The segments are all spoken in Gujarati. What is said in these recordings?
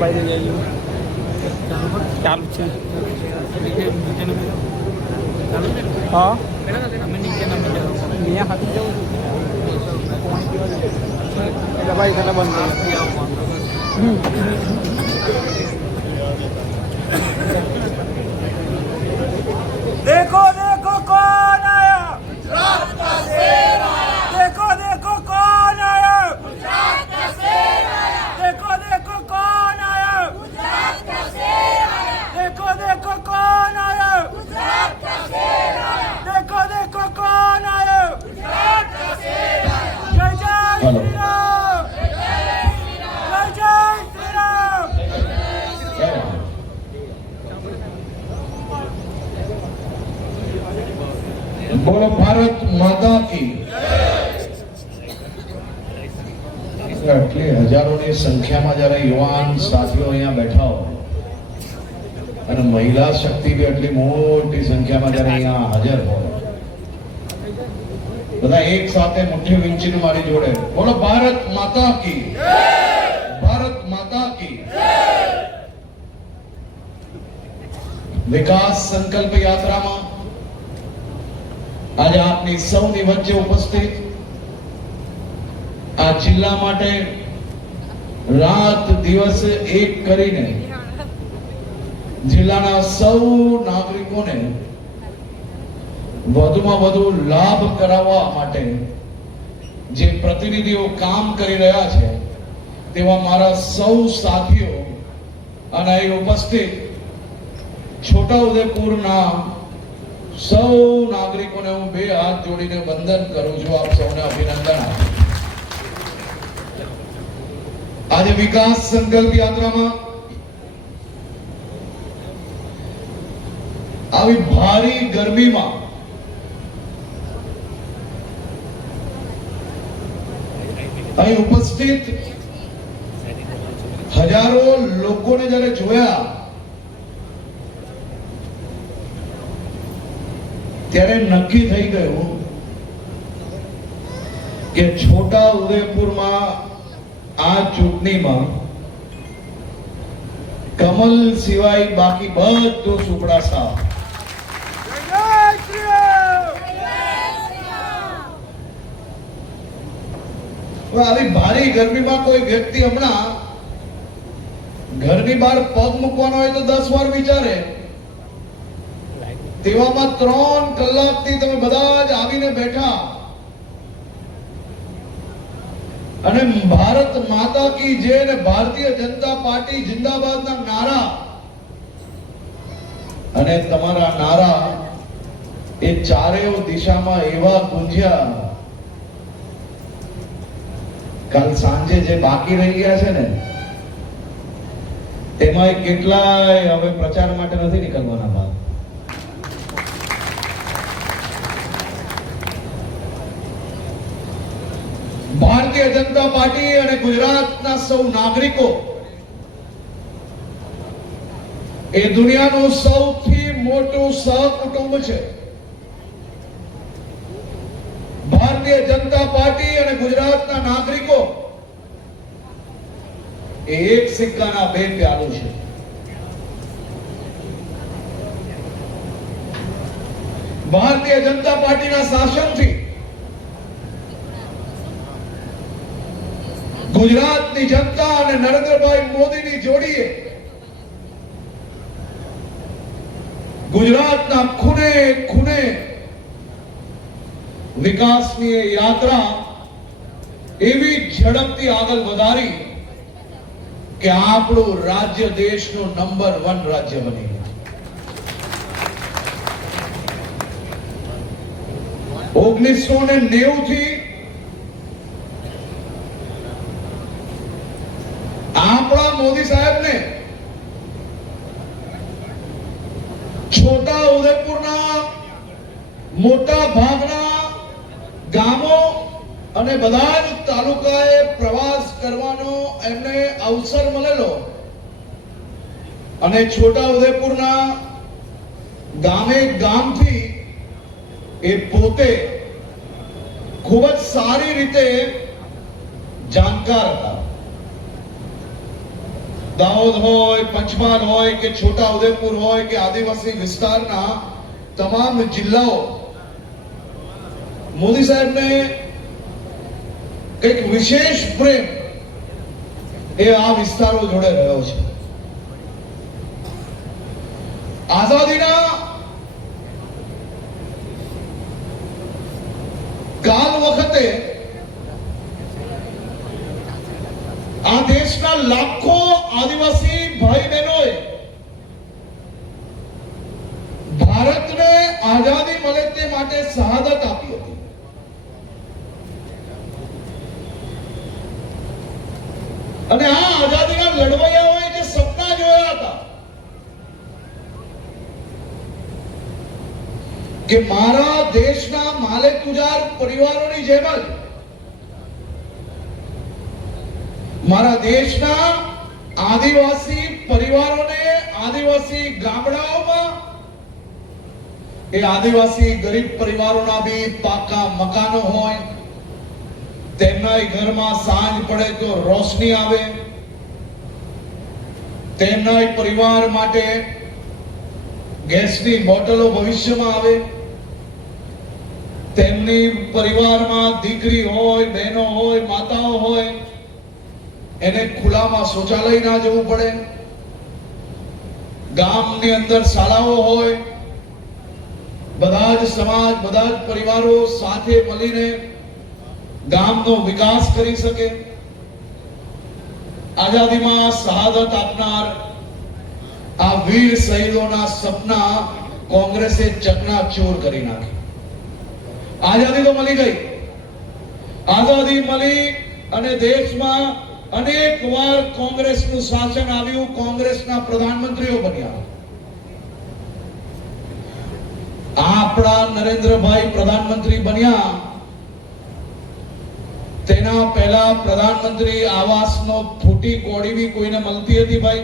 ભાઈ લઈ લો ચાલુ છે હા અહીંયા હાથી જવું એટલે ભાઈ તને બંધ देखो देखो कौन आया गुजरात का शेर आया देखो देखो कौन आया गुजरात का शेर आया देखो देखो कौन आया गुजरात का शेर आया देखो देखो कौन आया गुजरात का शेर आया देखो देखो कौन आया गुजरात का शेर आया जय जय श्री राम जय जय श्री राम बोलो भारत माता की આટલી હજારોની સંખ્યામાં જ્યારે યુવાન સાથીઓ અહીંયા બેઠા હોય અને મહિલા શક્તિ બી આટલી મોટી સંખ્યામાં જ્યારે અહીંયા હાજર હોય બધા એક સાથે મુઠ્ઠી વીંચીને મારી જોડે બોલો ભારત માતા કી ભારત માતા કી વિકાસ સંકલ્પ યાત્રામાં આજે આપની સૌની વચ્ચે ઉપસ્થિત આ જિલ્લા માટે રાત દિવસ એક કરીને જિલ્લાના સૌ નાગરિકોને વધુમાં વધુ લાભ કરાવવા માટે જે પ્રતિનિધિઓ કામ કરી રહ્યા છે તેવા મારા સૌ સાથીઓ અને અહીં ઉપસ્થિત છોટાઉદેપુરના સૌ નાગરિકોને હું બે હાથ જોડીને વંદન કરું છું આપ સૌને અભિનંદન આપું આજે વિકાસ સંકલ્પ યાત્રામાં આવી ભારી ગરમીમાં અહીં ઉપસ્થિત હજારો લોકોને જ્યારે જોયા ત્યારે નક્કી થઈ ગયું કે છોટા ઉદેપુરમાં આ ચૂંટણીમાં કમલ સિવાય બાકી બધું સુપડા સાફ આવી ભારી ગરમીમાં કોઈ વ્યક્તિ હમણાં ઘરની બહાર પગ મૂકવાનો હોય તો 10 વાર વિચારે તેવામાં 3 કલાકથી તમે બધા જ આવીને બેઠા અને ભારત માતા કી જય અને ભારતીય જનતા પાર્ટી જિંદાબાદના નારા અને તમારા નારા એ ચારેય દિશામાં એવા ગુંજ્યા કાલ સાંજે જે બાકી રહી ગયા છે ને તેમાં કેટલાય હવે પ્રચાર માટે નથી નીકળવાના ભાગ ભારતીય જનતા પાર્ટી અને ગુજરાતના સૌ નાગરિકો એ દુનિયાનું સૌથી મોટું સહકુટુંબ છે ભારતીય જનતા પાર્ટી અને ગુજરાતના નાગરિકો એ એક સિક્કાના બે પ્યાલું છે ભારતીય જનતા પાર્ટીના શાસનથી ગુજરાતની જનતા અને નરેન્દ્રભાઈ મોદીની જોડીએ ગુજરાતના ખૂણે ખૂણે વિકાસની યાત્રા એવી ઝડપથી આગળ વધારી કે આપણું રાજ્ય દેશનું નંબર 1 રાજ્ય બની ગયું 1990 થી આપણા મોદી સાહેબને છોટા ઉદેપુરના મોટા ભાગના ગામો અને બધા જ તાલુકાએ પ્રવાસ કરવાનો એમને અવસર મળેલો અને છોટા ઉદેપુરના ગામે ગામથી એ પોતે ખૂબ જ સારી રીતે જાણકાર હતા દાહોદ હોય, પંચમહાલ હોય કે છોટા ઉદેપુર હોય કે આદિવાસી વિસ્તારના તમામ જિલ્લાઓ મોદી સાહેબને કંઈક વિશેષ પ્રેમ એ આ વિસ્તારો જોડે રહ્યો છે. આઝાદીના કાલ વખતે આ દેશના લાખો આદિવાસી ભાઈ બહેનોએ ભારતને આઝાદી મળે તે માટે શહાદત આપી હતી. અને આ આઝાદીના લડવૈયાઓએ જે સપના જોયા હતા કે મારા દેશના માલે તુજાર પરિવારોની જેમ જ મારા દેશના આદિવાસી પરિવારોને આદિવાસી ગામડાઓમાં એ આદિવાસી ગરીબ પરિવારોના બી પાકા મકાનો હોય, તેમના ઘરમાં સાંજ પડે તો રોશની આવે, તેમના પરિવાર માટે ગેસની બોટલો ભવિષ્યમાં આવે, તેમની પરિવારમાં દીકરી હોય, બહેનો હોય, માતાઓ હોય, એને ખુલ્લામાં શૌચાલય ના જવું પડે, ગામની અંદર શાળાઓ હોય, બધા જ સમાજ, બધા જ પરિવારો સાથે મળીને ગામનો વિકાસ કરી શકે. આઝાદીમાં શહાદત આપનાર આ વીર શહીદોના સપના કોંગ્રેસે ચકનાચૂર કરી નાખી. આઝાદી તો મળી ગઈ, આઝાદી મળી અને દેશમાં અનેક વાર કોંગ્રેસનું શાસન આવ્યું, કોંગ્રેસના પ્રધાનમંત્રીઓ બન્યા. આપણા નરેન્દ્રભાઈ પ્રધાનમંત્રી બન્યા તેના પહેલા પ્રધાનમંત્રી આવાસનો ફૂટી કોડી બી કોઈને મળતી હતી ભાઈ?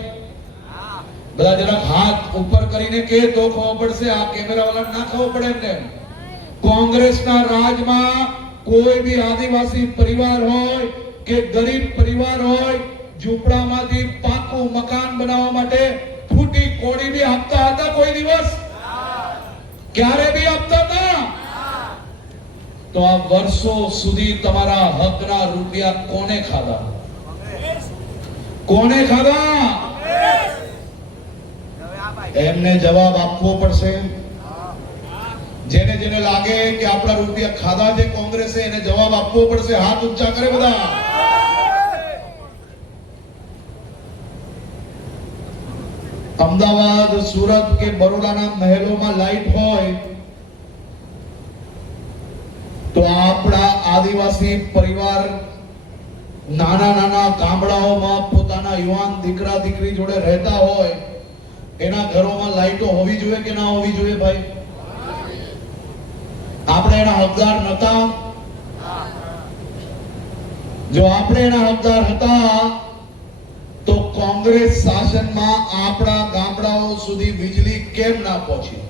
બધા જરાક હાથ ઉપર કરીને કે તો ખબર પડશે, આ કેમેરા વાળા ના ખબર પડે એમને. કોંગ્રેસના રાજમાં કોઈ બી આદિવાસી પરિવાર હોય કે ગરીબ પરિવાર હોય, ઝૂંપડામાંથી પાકું મકાન બનાવવા માટે ફૂટી કોડી બી આપતા હતા કોઈ દિવસ? ક્યારે બી આપતા હતા? તો આ વર્ષો સુધી તમારા હકના રૂપિયા કોને ખાધા? કોને ખાધા? એમને જવાબ આપવો પડશે. જેને જેને લાગે કે આપણા રૂપિયા ખાધા છે કોંગ્રેસે, એને જવાબ આપવો પડશે. હાથ ઊંચા કરે બધા. અમદાવાદ, સુરત કે બરોડાના મહેલોમાં લાઈટ હોય તો આપણા આદિવાસી પરિવાર નાના નાના ગામડાઓમાં પોતાના યુવાન દીકરા દીકરી જોડે રહેતા હોય, એના ઘરોમાં લાઈટો હોવી જોઈએ કે ના હોવી જોઈએ ભાઈ? આપણે એના હકદાર નતા? જો આપણે એના હકદાર હતા તો કોંગ્રેસ શાસનમાં આપણા ગામડાઓ સુધી વીજળી કેમ ના પહોંચી?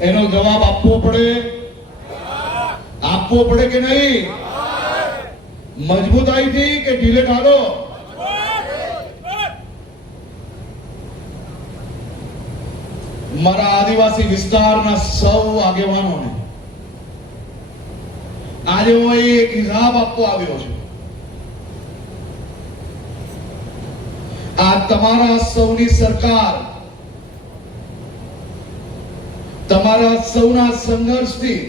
એનો જવાબ આપવો પડે. આપવો પડે કે નહીં? મજબૂતાઈથી કે ઢીલે ઢાલો? મારા આદિવાસી વિસ્તારના સૌ આગેવાનોને આજે હું એક હિસાબ આપવા આવ્યો છું. આ તમારા સૌની સરકાર, તમારા સૌના સંઘર્ષથી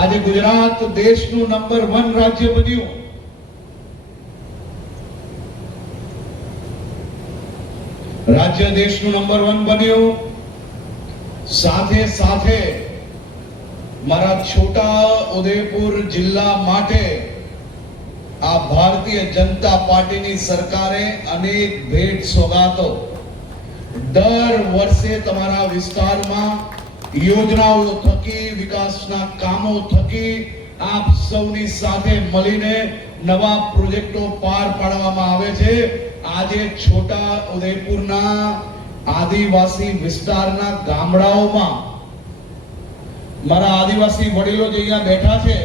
આજે ગુજરાત દેશનું નંબર 1 રાજ્ય બન્યું. રાજ્ય દેશનું નંબર 1 બન્યું. સાથે સાથે મારા છોટા ઉદેપુર જિલ્લા માટે આ ભારતીય જનતા પાર્ટીની સરકારે અનેક ભેટ સોગાતો દર વર્ષે તમારા વિસ્તારમાં યોજનાઓ થકી, વિકાસના કામો થકી આપ સૌની સાથે મળીને નવા પ્રોજેક્ટો પાર પાડવામાં આવે છે. આજે છોટા ઉદેપુરના આદિવાસી વિસ્તારના ગામડાઓમાં મારા આદિવાસી વડીલો જે અહીંયા બેઠા છે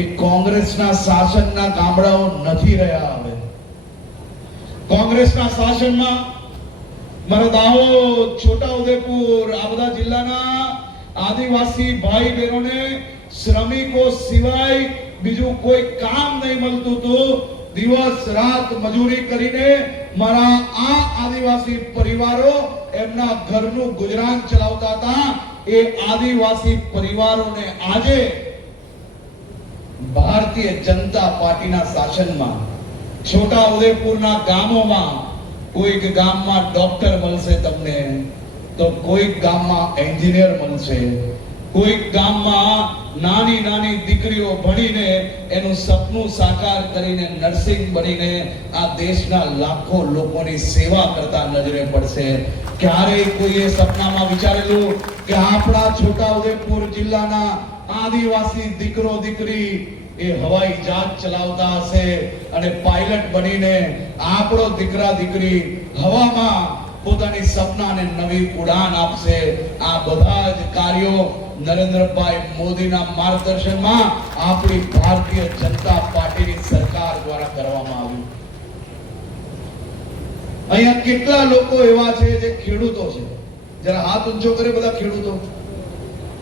એ કોંગ્રેસના શાસનના ગામડાઓ નથી રહ્યા. હવે કોંગ્રેસના શાસનમાં મારા દાહોદ, છોટાઉદેપુર આ બધા જિલ્લાના આદિવાસી ભાઈ બહેનોને શ્રમિકો સિવાય બીજું કોઈ કામ નહીં મળતું હતું. દિવસ રાત મજૂરી કરીને મારા આ આદિવાસી પરિવારો એમના ઘરનું ગુજરાન ચલાવતા હતા. એ આદિવાસી પરિવારોને આજે ભારતીય જનતા પાર્ટીના શાસનમાં છોટાઉદેપુરના ગામોમાં કોઈક ગામમાં ડોક્ટર મળશે તમને, તો કોઈક ગામમાં એન્જિનિયર મળશે, કોઈક ગામમાં નાની નાની દીકરીઓ ભણીને એનું સપનું સાકાર કરીને નર્સિંગ બનીને આ દેશના લાખો લોકોની સેવા કરતા નજરે પડશે. ક્યારેય કોઈએ સપનામાં વિચારેલું કે આપણા છોટાઉદેપુર જિલ્લાના આદિવાસી દીકરો દીકરી એ હવાઈ જહાજ ચલાવતા હશે અને પાયલટ બનીને આપણો દીકરા દીકરી હવામાં પોતાની સપનાને નવી ઉડાન આપશે? આ બધા જ કાર્યો નરેન્દ્રભાઈ મોદીના માર્ગદર્શનમાં આપણી ભારતીય જનતા પાર્ટીની સરકાર દ્વારા કરવામાં આવ્યું. અહીંયા કેટલા લોકો એવા છે જે ખેડૂતો છે? જરા હાથ ઊંચો કરે બધા ખેડૂતો.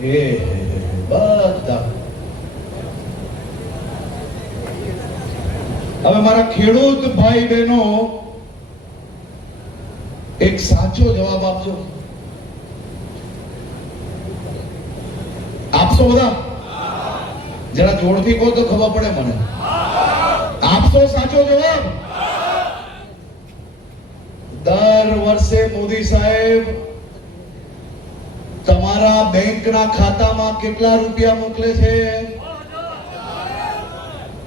એ બધા હવે મારા ખેડૂત ભાઈ બહેનો એક સાચો જવાબ આપજો. આપશો બધા? જરા જોરથી કહો તો ખબર પડે મને. આપશો સાચો જવાબ? દર વર્ષે મોદી સાહેબ તમારા બેંકના ખાતામાં કેટલા રૂપિયા મોકલે છે?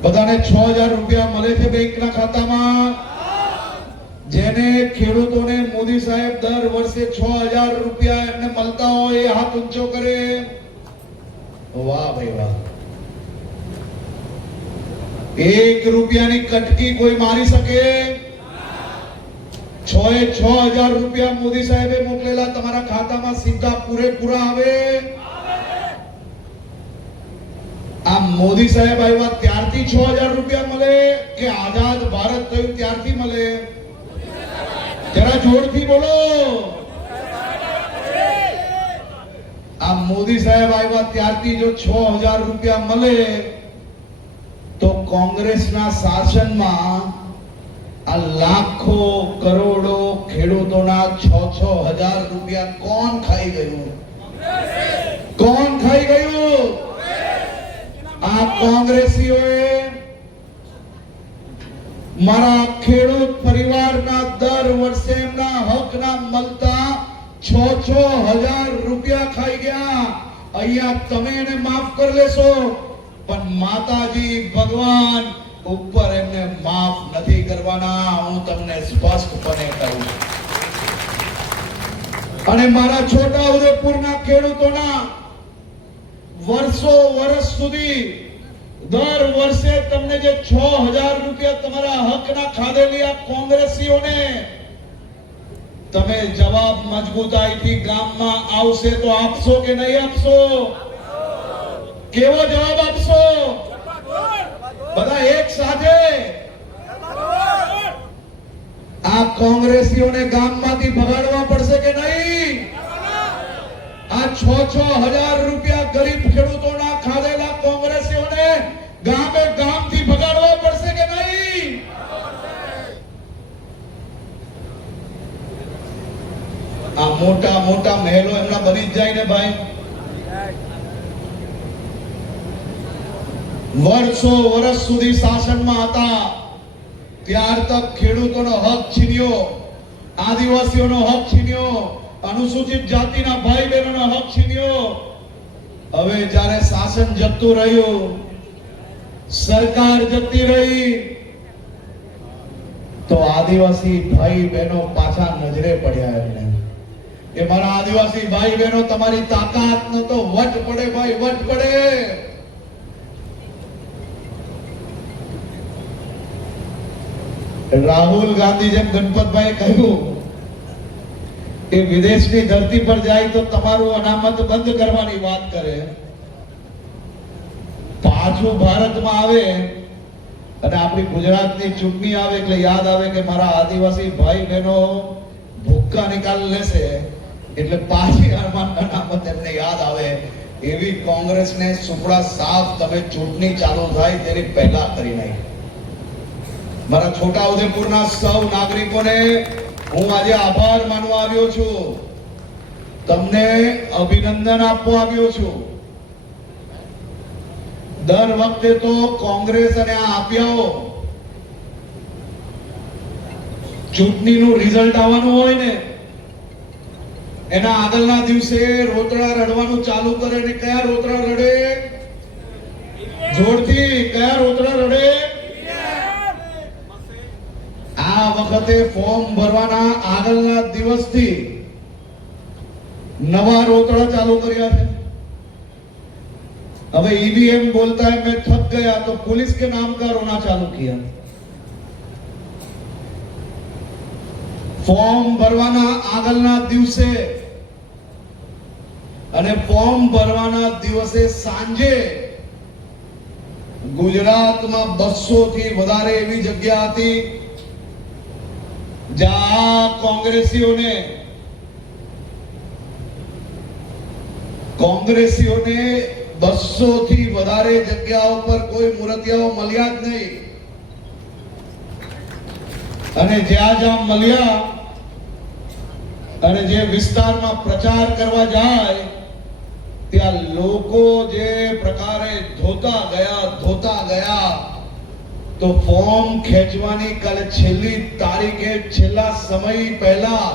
બધાને 6000 રૂપિયા મળે છે બેંકના ખાતામાં. જેને ખેડૂતોને મોદી સાહેબ દર વર્ષે 6000 રૂપિયા એમને મળતા હોય એ હાથ ઊંચો કરે. વાહ ભાઈ વાહ. 1 રૂપિયાની કટકી કોઈ મારી શકે? 6000 રૂપિયા મોદી સાહેબે મોકલેલા તમારા ખાતામાં સીધા પૂરેપૂરા આવે. આ મોદી સાહેબ આવ્યા ત્યારથી 6000 રૂપિયા મળે કે આઝાદ ભારત થયું ત્યારથી મળે? જરા જોરથી બોલો. આ મોદી સાહેબ આવ્યા ત્યારથી જો 6000 રૂપિયા મળે તો કોંગ્રેસના શાસનમાં આ લાખો કરોડો ખેડૂતોના 6000 રૂપિયા કોણ ખાઈ ગયું? કોણ ખાઈ ગયું? આ કોંગ્રેસીઓએ મારા ખેડૂત પરિવારના દર વર્ષે એમના હકના મળતા 6000 રૂપિયા ખાઈ ગયા. અહીંયા તમે એને માફ કરી લેશો પણ માતાજી ભગવાન ઉપર એમને માફ નથી કરવાના. હું તમને સ્પષ્ટપણે કહું છું. અને મારા છોટાઉદેપુરના ખેડૂતોના વર્ષ સુધી દર વર્ષે તમને જે 6000 રૂપિયા તમારા હકના ખાધેલી આ કોંગ્રેસીઓને તમે જવાબ મજબૂતાઈથી ગામમાં આવશે તો આપશો કે નહીં આપશો? કેવો જવાબ આપશો? બધા એક સાથે. આ કોંગ્રેસીઓને ગામમાંથી ભગાડવા પડશે કે નહીં? આ 6000 રૂપિયા ગરીબ ખેડૂતોના ખાધેલા કોંગ્રેસીઓને ગામે ગામથી ભગાડવા પડશે કે નહીં? આ મોટા મોટા મહેલો એમના બની જ જાય ને ભાઈ. વર્ષ સુધી શાસનમાં હતા ત્યાર તક ખેડૂતોનો હક છીન્યો, આદિવાસીઓનો હક છીન્યો, અનુસૂચિત જાતિના ભાઈ બહેનોનો હક છીન્યો. હવે જ્યારે શાસન જતું રહ્યું, સરકાર જતી રહી, તો આદિવાસી ભાઈ બહેનો પાછા નજરે પડ્યા. એમને કે મારા આદિવાસી ભાઈ બહેનો તમારી તાકાત ન તો વટ પડે ભાઈ, વટ પડે. રાહુલ ગાંધી જેમ ગણપતભાઈ કહ્યું કે વિદેશની ધરતી પર જાય તો તમારું અનામત બંધ કરવાની વાત કરે, પાછું ભારતમાં આવે અને આપણી ગુજરાતની ચૂંટણી આવે એટલે યાદ આવે કે મારા આદિવાસી ભાઈ બહેનો ભૂક્કા નિકાલ લેશે એટલે પાછી હનુમાનના નામ તેમને યાદ આવે એવી કોંગ્રેસને સુપડા સાફ તમે ચૂંટણી ચાલુ થાય તેની પહેલા કરી નાખી. મારા છોટા ઉદેપુરના સૌ નાગરિકોને હું આજે આભાર માનવા આવ્યો છું, તમને અભિનંદન આપવા આવ્યો છું. દર વખતે તો કોંગ્રેસ અને આ આપ્યાઓ ચૂંટણીનું રિઝલ્ટ આવવાનું હોય ને એના આગળના દિવસે રોતડા રડવાનું ચાલુ કરે ને કયા રોતડા રડે? જોરથી કયા રોતડા રડે? આ વખતે ફોર્મ ભરવાના આગળના દિવસથી નવા રોતડા ચાલુ કર્યા છે. હવે ईवीएम बोलता है मैं थक गया तो पुलिस के नाम का रोना चालू किया. ફોર્મ ભરવાના આગળના દિવસે અને ફોર્મ ભરવાના દિવસે સાંજે ગુજરાતમાં 200 થી વધારે એવી જગ્યા હતી જ્યાં કોંગ્રેસીઓને 200 થી વધારે જગ્યાઓ પર કોઈ મૂર્તિઓ મળ્યા જ નહીં. અને જ્યાં જ્યાં મળ્યા અને જે વિસ્તારમાં પ્રચાર કરવા જાય ત્યાં લોકો જે પ્રકારે ધોતા ગયા તો ફોર્મ ખેંચવાની કાલે છેલ્લી તારીખે છેલ્લા સમય પહેલા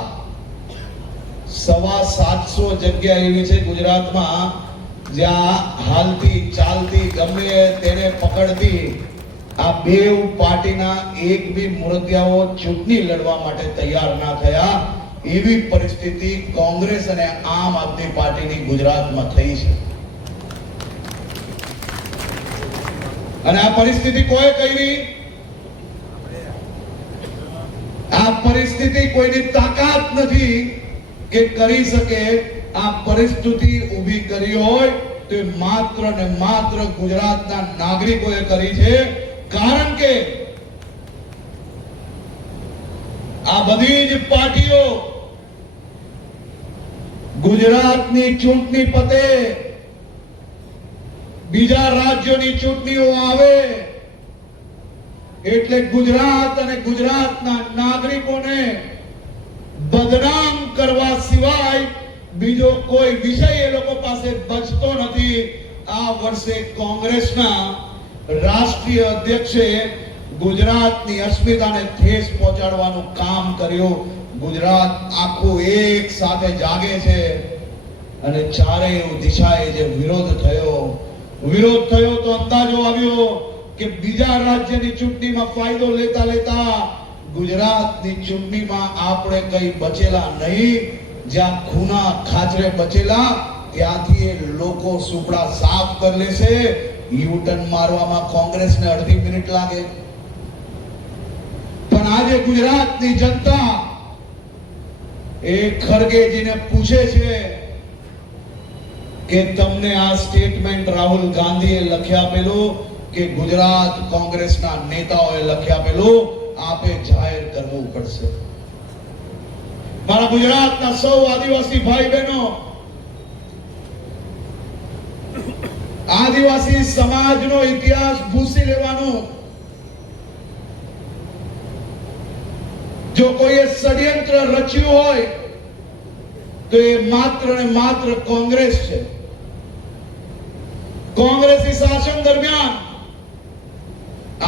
750 જગ્યા એવી છે ગુજરાતમાં જ્યાં હાલતી ચાલતી ગમે તેને પકડતી આ બેવ પાર્ટીના એક બી મૂર્તિયાઓ ચૂંટણી લડવા માટે તૈયાર ના થયા એવી પરિસ્થિતિ કોંગ્રેસ અને આમ આદમી પાર્ટીની ગુજરાતમાં થઈ છે. અને આ પરિસ્થિતિ કોઈ કરી, આ પરિસ્થિતિ કોઈની તાકાત નથી કે કરી શકે. આ પરિસ્થિતિ ઊભી કરી હોય તો માત્ર ને માત્ર ગુજરાતના નાગરિકોએ કરી છે. કારણ કે આ બધી જ પાર્ટીઓ ગુજરાતની ચૂંટણી પતે, બીજા રાજ્યોની ચૂંટણીઓ આવે એટલે ગુજરાત અને ગુજરાતના નાગરિકોને બદનામ કરવા સિવાય બીજો કોઈ વિષય એ લોકો પાસે બચતો નથી. આ વર્ષે કોંગ્રેસના રાષ્ટ્રીય અધ્યક્ષે ગુજરાતની અસ્મિતાને ઠેસ પહોંચાડવાનું કામ કર્યું. ગુજરાત આખું એક સાથે જાગે છે અને ચારેય દિશાએ જે વિરોધ થયો તો અંદાજો આવ્યો કે બીજા રાજ્યની ચૂંટણીમાં ફાયદો લેતા ગુજરાતની ચૂંટણીમાં આપણે કઈ બચેલા નહીં. જ્યાં ખૂના ખાચરે બચેલા ત્યાંથી એ લોકો સુપડા સાફ કરી લેશે. યુટર્ન મારવામાં કોંગ્રેસને અડધી મિનિટ લાગે. પણ આજે ગુજરાતની જનતા એ ખરગેજીને પૂછે છે કે તમને આ સ્ટેટમેન્ટ રાહુલ ગાંધીએ લખી આપેલું કે ગુજરાત કોંગ્રેસના નેતાઓએ લખી આપેલું, આપે જાહેર કરવું પડશે. મારા ગુજરાતના સૌ આદિવાસી ભાઈ બહેનો, આદિવાસી સમાજનો ઇતિહાસ ભૂસી લેવાનો જો કોઈએ ષડયંત્ર રચ્યું હોય તો એ માત્ર ને માત્ર કોંગ્રેસ છે. કોંગ્રેસી શાસન દરમિયાન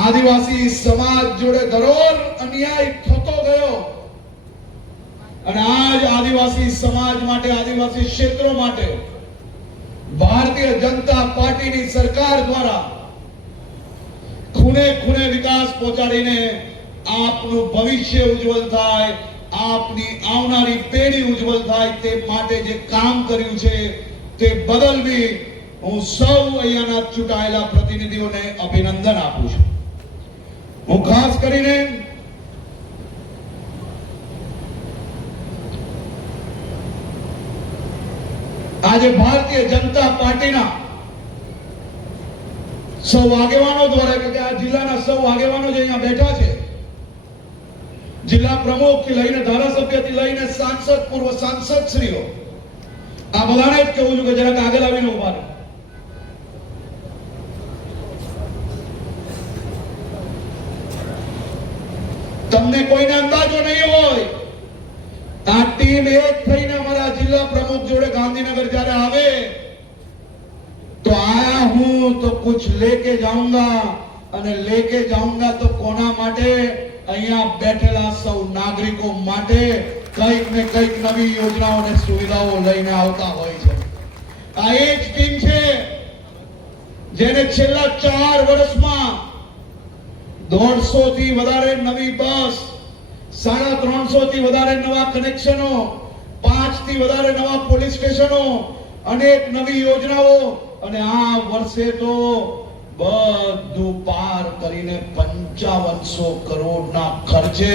આદિવાસી સમાજ જોડે ધરોર અન્યાય થતો ગયો અને આજ આદિવાસી સમાજ માટે, આદિવાસી ક્ષેત્રો માટે ભારતીય જનતા પાર્ટીની સરકાર દ્વારા ખૂણે ખૂણે વિકાસ પહોંચાડીને આપનું ભવિષ્ય ઉજ્જવળ થાય, આપની આવનારી પેઢી ઉજ્જવળ થાય તે માટે જે કામ કર્યું છે તે બદલ બી હું સૌ અહીંયાના ચૂંટાયેલા પ્રતિનિધિઓને અભિનંદન આપું છું. હું ખાસ કરીને આજે ભારતીય જનતા પાર્ટીના સૌ આગેવાનો દ્વારા કે આ જિલ્લાના સૌ આગેવાનો જે અહીંયા બેઠા છે, જિલ્લા પ્રમુખ થી લઈને ધારાસભ્ય થી લઈને સાંસદ, પૂર્વ સાંસદ શ્રીઓ, આ બધાને જ કહું છું કે જરાક આગળ આવીને ઉભા રહો. તમને કોઈને અંદાજો નહીં હોય, આ ટીમ એક થઈને અમારા જિલ્લા પ્રમુખ જોડે ગાંધીનગર જ્યારે આવે તો આયા હું તો કુછ લેકે જાઉંગા, અને લેકે જાઉંગા તો કોના માટે? અહીંયા બેઠેલા સૌ નાગરિકો માટે કંઈક ને કંઈક નવી યોજનાઓ અને સુવિધાઓ લઈને આવતા હોય છે. આ એ જ ટીમ છે જેને છેલ્લા 4 વર્ષમાં 150 થી વધારે નવી બસ, 350 થી વધારે નવા કનેક્શનો, 5 થી વધારે નવા પોલીસ સ્ટેશનો, અનેક નવી યોજનાઓ, અને આ વર્ષે તો બધું પાર કરીને 5500 કરોડના ખર્ચે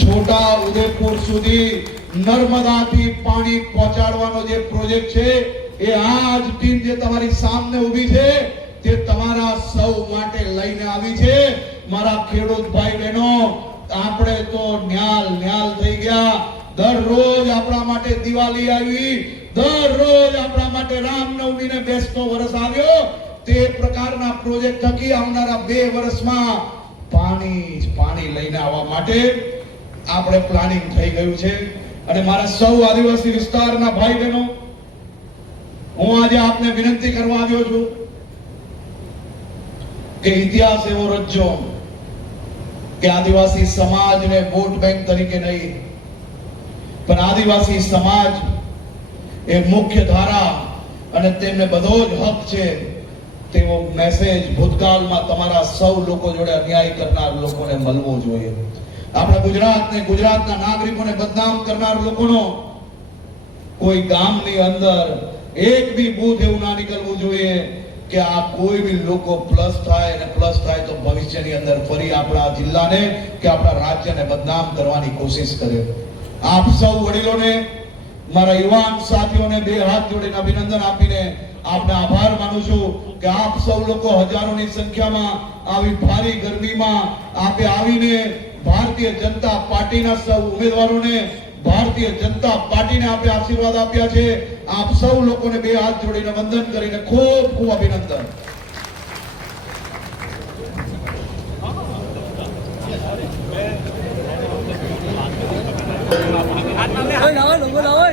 છોટા ઉદેપુર સુધી નર્મદાથી પાણી પહોંચાડવાનો જે પ્રોજેક્ટ છે એ આ જ ટીમ જે તમારી સામે ઊભી છે તે તમારા સૌ માટે લઈને આવી છે. મારા ખેડૂત ભાઈ બહેનો, આપણે તો ન્યાલ થઈ ગયા. દરરોજ આપણા માટે દિવાળી આવી, દરરોજ આપણા માટે રામનવમી ને બેસતો વર્ષ આવ્યો. તે પ્રકારના પ્રોજેક્ટ થકી આવનારા 2 વર્ષમાં પાણી લઈને આવવા માટે આપણે પ્લાનિંગ થઈ ગયું છે. અને મારા સૌ આદિવાસી વિસ્તારના ભાઈ બહેનો, હું આજે આપને વિનંતી કરવા આવ્યો છું કે ઇતિહાસ એવો રચજો કે આદિવાસી સમાજને વોટ બેંક તરીકે નહીં, પણ આદિવાસી સમાજ એ મુખ્ય ધારા અને તેમને બધો જ હક છે તેવો મેસેજ ભૂતકાળમાં તમારા સૌ લોકો જોડે અન્યાય કરનાર લોકોને મળવો જોઈએ. આપણા ગુજરાતના નાગરિકોને બદનામ કરનાર લોકોનો કોઈ ગામની અંદર એક બી બૂથ એવું ના નીકળવું જોઈએ કે આ કોઈ બી લોકો પ્લસ થાય તો ભવિષ્યની અંદર ફરી આપણા જિલ્લાને કે આપણા રાજ્યને બદનામ કરવાની કોશિશ કરે. આપ સૌ વડીલોને, મારા યુવાન સાથીઓને 2 હાથ જોડીને અભિનંદન આપીને આપને આભાર માનું છું કે આપ સૌ લોકો હજારોની સંખ્યામાં આવી ભારી ગરમીમાં આપે આવીને ભારતીય જનતા પાર્ટીના સૌ ઉમેદવારોને, ભારતીય જનતા પાર્ટીને આપે આશીર્વાદ આપ્યા છે. આપ સૌ લોકોને 2 હાથ જોડીને વંદન કરીને ખૂબ ખૂબ અભિનંદન. લાવો